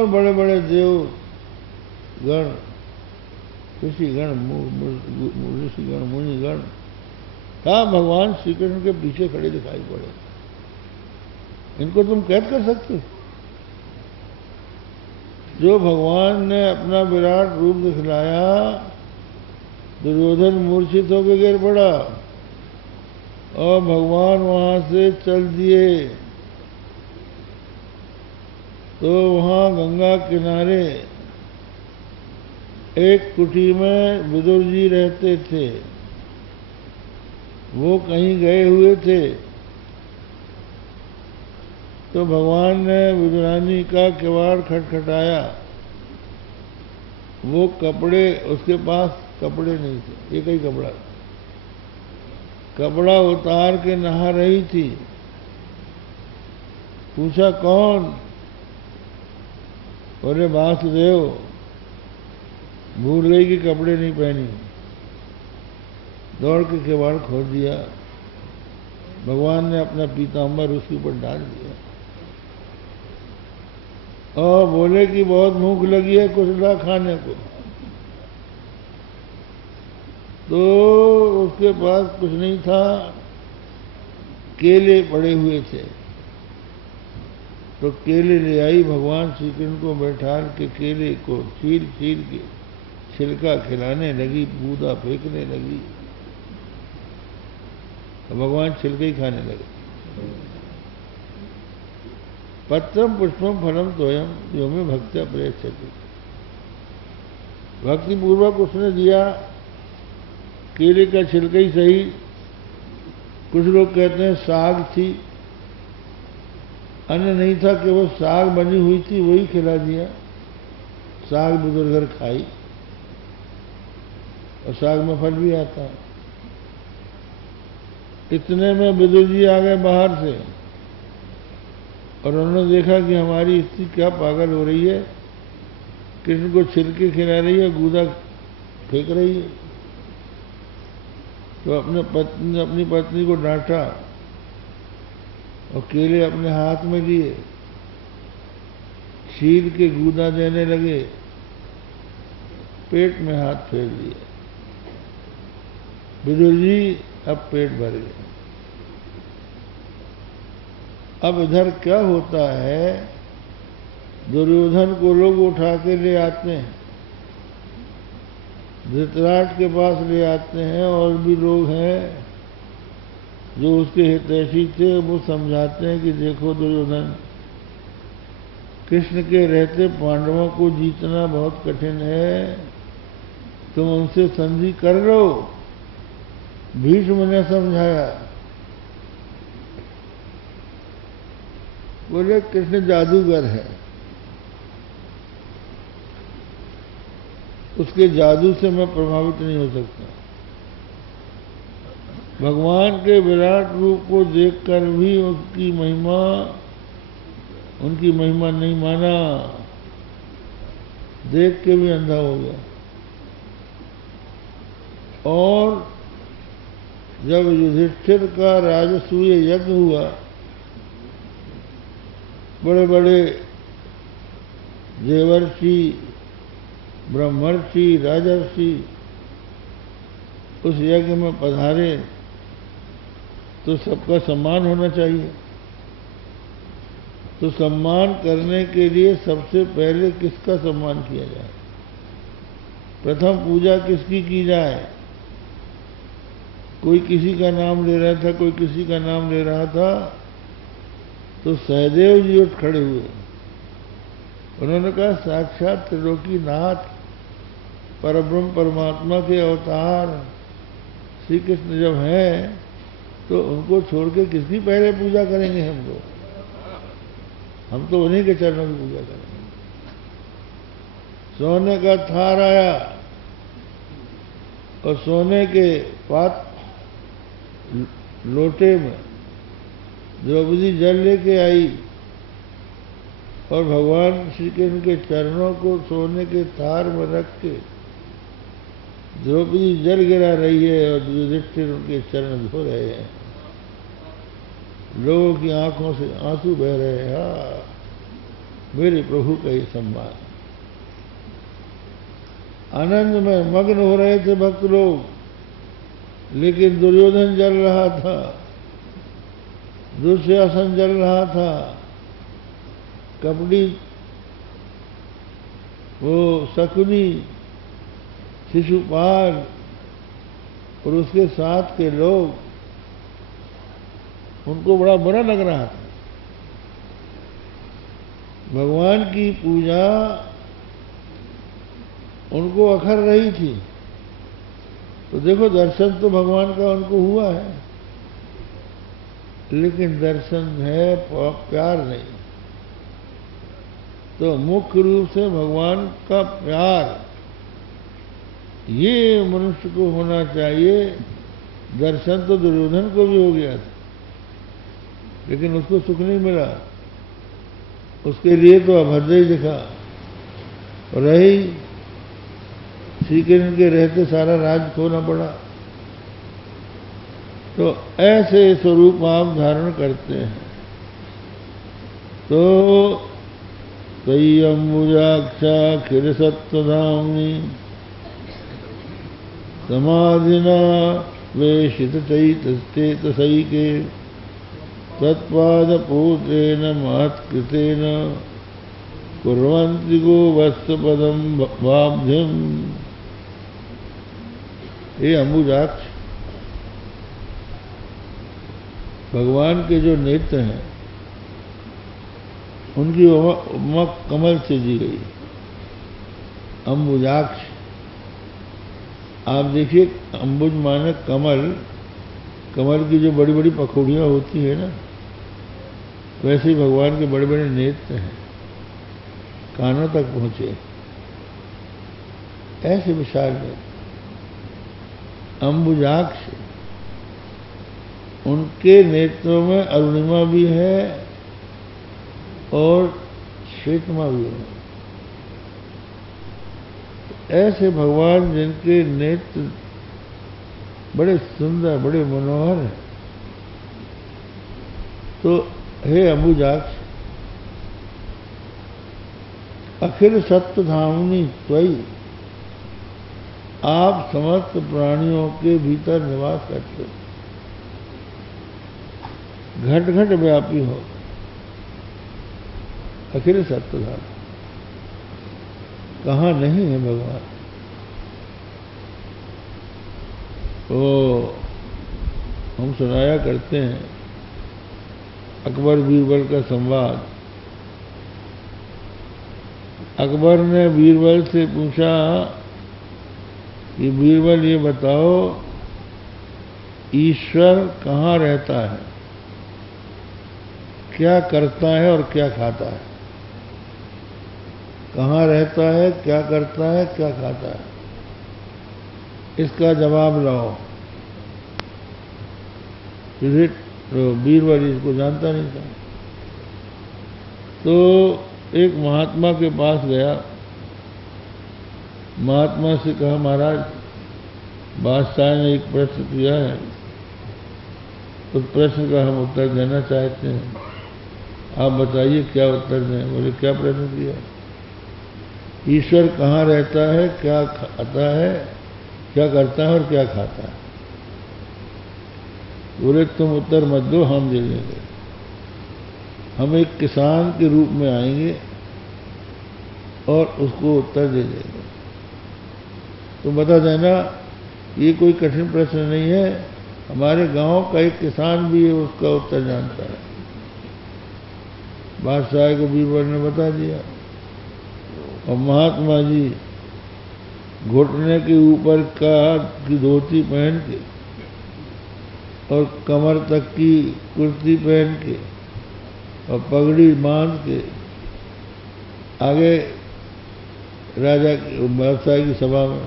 और बड़े बड़े देव गण, ऋषिगण, ऋषिगण, मुनिगण था भगवान श्री कृष्ण के पीछे खड़े दिखाई पड़े। इनको तुम कैद कर सकते हो? जो भगवान ने अपना विराट रूप दिखलाया, दुर्योधन मूर्छित होकर गिर पड़ा और भगवान वहां से चल दिए। तो वहां गंगा किनारे एक कुटी में विदुर जी रहते थे। वो कहीं गए हुए थे, तो भगवान ने विदुरानी का किवाड़ खटखटाया। वो कपड़े, उसके पास कपड़े नहीं थे, एक ही कपड़ा, कपड़ा उतार के नहा रही थी। पूछा कौन? बोले वासुदेव। भूल गई कि कपड़े नहीं पहनी, दौड़ के किवाड़ खोल दिया। भगवान ने अपना पीताम्बर उसके ऊपर डाल दिया और बोले कि बहुत भूख लगी है, कुछ ला खाने को। तो उसके पास कुछ नहीं था, केले पड़े हुए थे। तो केले ले आई, भगवान श्री कृष्ण को बैठा के केले को छील छील के छिलका खिलाने लगी, बूदा फेंकने लगी। भगवान छिलके ही खाने लगे। पत्रम पुष्पम फलम तोयम जो में भक्त्या प्रेक्षते। भक्ति पूर्वक उसने दिया। केले का छिलका ही सही, कुछ लोग कहते हैं साग थी, अन्न नहीं था कि वो साग बनी हुई थी, वही खिला दिया। साग बुजुर्ग खाई, और साग में फल भी आता है। इतने में विदुर जी आ गए बाहर से, और उन्होंने देखा कि हमारी स्त्री क्या पागल हो रही है, कृष्ण को छिलके खिला रही है, गूदा फेंक रही है। तो अपनी पत्नी को डांटा और केले अपने हाथ में लिए, छील के गूदा देने लगे, पेट में हाथ फेर दिए। विदुर जी अब पेट भर गए। अब इधर क्या होता है, दुर्योधन को लोग उठा के ले आते हैं, धृतराष्ट्र के पास ले आते हैं, और भी लोग हैं जो उसके हितैषी थे। वो समझाते हैं कि देखो दुर्योधन, कृष्ण के रहते पांडवों को जीतना बहुत कठिन है, तुम उनसे संधि कर लो। भीष्म ने समझाया, बोले कृष्ण जादूगर है, उसके जादू से मैं प्रभावित नहीं हो सकता। भगवान के विराट रूप को देखकर भी उनकी महिमा नहीं माना, देख के भी अंधा हो गया। और जब युधिष्ठिर का राजसूय यज्ञ हुआ, बड़े बड़े देवर्षि, ब्रह्मर्षि, राजर्षि उस यज्ञ में पधारे, तो सबका सम्मान होना चाहिए। तो सम्मान करने के लिए सबसे पहले किसका सम्मान किया जाए? प्रथम पूजा किसकी की जाए? कोई किसी का नाम ले रहा था, कोई किसी का नाम ले रहा था, तो सहदेव जी उठ खड़े हुए। उन्होंने कहा साक्षात त्रिलोकीनाथ परब्रह्म परमात्मा के अवतार श्री कृष्ण जब हैं, तो उनको छोड़ के किसकी पहले पूजा करेंगे? हम तो उन्हीं के चरणों की पूजा करेंगे। सोने का थार आया और सोने के पात्र लोटे में द्रौपदी जल लेके आई, और भगवान श्री कृष्ण के चरणों को सोने के थार में रख के द्रौपदी जल गिरा रही है, और युधिष्ठिर उनके चरण धो रहे हैं। लोगों की आंखों से आंसू बह रहे हैं। मेरे प्रभु का ये सम्मान। आनंद में मग्न हो रहे थे भक्त लोग, लेकिन दुर्योधन जल रहा था, दुशासन जल रहा था, कपटी वो शकुनी, शिशुपाल और उसके साथ के लोग, उनको बड़ा बुरा लग रहा था। भगवान की पूजा उनको अखर रही थी। तो देखो, दर्शन तो भगवान का उनको हुआ है, लेकिन दर्शन है प्यार नहीं। तो मुख्य रूप से भगवान का प्यार ये मनुष्य को होना चाहिए। दर्शन तो दुर्योधन को भी हो गया था, लेकिन उसको सुख नहीं मिला। उसके लिए तो अभद्र ही दिखा। रही श्री कृष्ण के रहते सारा राज खोना पड़ा। तो ऐसे स्वरूप आप धारण करते हैं। तो तयि अम्बुजाक्षा खिल सत्वधाम्नि समाधिना वेशित चेतसैके तत्पादपूतेन महत्कृतेन कुर्वन्ति गोवत्सपदं वाब्धिम्। ये अम्बुजाक्ष, भगवान के जो नेत्र हैं उनकी उपमा कमल से दी गई। अम्बुजाक्ष, आप देखिए, अम्बुज माने कमल, कमल की जो बड़ी बड़ी पखुड़ियाँ होती है ना, वैसे ही भगवान के बड़े बड़े नेत्र हैं, कानों तक पहुँचे, ऐसे विशाल नेत्र। अम्बुजाक्ष, उनके नेत्रों में अरुणिमा भी है और श्वेतमा भी है। ऐसे भगवान जिनके नेत्र बड़े सुंदर, बड़े मनोहर हैं। तो हे अम्बुजाक्ष, अखिल सत्वधाम्नि त्वयि, आप समस्त प्राणियों के भीतर निवास करते हो, घट घट व्यापी हो। अखिल सत्वधाम, कहाँ नहीं है भगवान। तो हम सुनाया करते हैं अकबर बीरबल का संवाद। अकबर ने बीरबल से पूछा कि बीरबल ये बताओ, ईश्वर कहाँ रहता है, क्या करता है और क्या खाता है? कहाँ रहता है, क्या करता है, क्या खाता है? इसका जवाब लाओ। बीरबल इसको जानता नहीं था। तो एक महात्मा के पास गया, महात्मा से कहा, महाराज, बादशाह ने एक प्रश्न किया है, उस प्रश्न का हम उत्तर देना चाहते हैं, आप बताइए क्या उत्तर दें। बोले, क्या प्रश्न किया? ईश्वर कहाँ रहता है, क्या खाता है, क्या करता है और क्या खाता है? बोले, तुम उत्तर मत दो, हम दे देंगे। हम एक किसान के रूप में आएंगे और उसको उत्तर दे देंगे। तो बता देना, ये कोई कठिन प्रश्न नहीं है, हमारे गांव का एक किसान भी है, उसका उत्तर जानता है। बादशाह को बीरबल ने बता दिया। और महात्मा जी घुटने के ऊपर की धोती पहन के और कमर तक की कुर्ती पहन के और पगड़ी बांध के आगे राजा बादशाह की सभा में